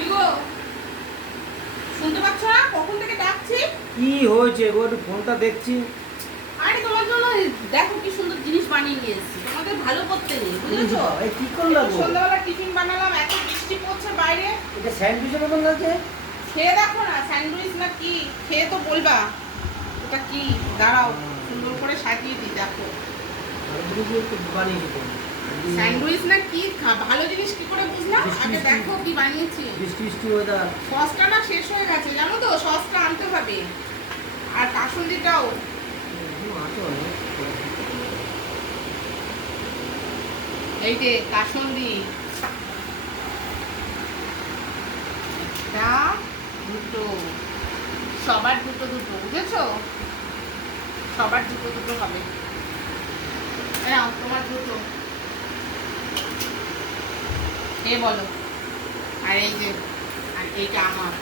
কি গো শুনতে পাচ্ছ না? কখন থেকে ডাকছি? কি হয়েছে গো? একটু ফোনটা দেখছি। আরে তোমার জন্য দেখো কি সুন্দর জিনিস বানিয়ে নিয়ে এসেছি। তোমাদের ভালো করতে নেই বুঝেছ? এই কি করলা গো? সন্ধ্যাবেলা টিফিন বানালাম এত বৃষ্টি পড়ছে বাইরে। এটা স্যান্ডউইচের মতন লাগছে? খেয়ে দেখো না স্যান্ডউইচ না কি? খেয়ে তো বলবা। কি? দাঁড়াও সুন্দর করে সাজিয়ে দিই দেখো। বানিয়েছি তো স্যান্ডউইচ না কি ভালো জিনিস কি করে বুঝলাম? আগে দেখো কি বানিয়েছি। বৃষ্টি বৃষ্টি ওয়েদার সসটা না শেষ হয়ে গেছে জানো তো? সসটা আনতে হবে। আর কাসুন্দিটাও। এই যে কাসুন্দি। দুটো। সবার দুটো দুটো বুঝেছ? সবার দুটো দুটো হবে। নাও, তোমার দুটো। এ বলো। আর এই যে আর এইটা আমার।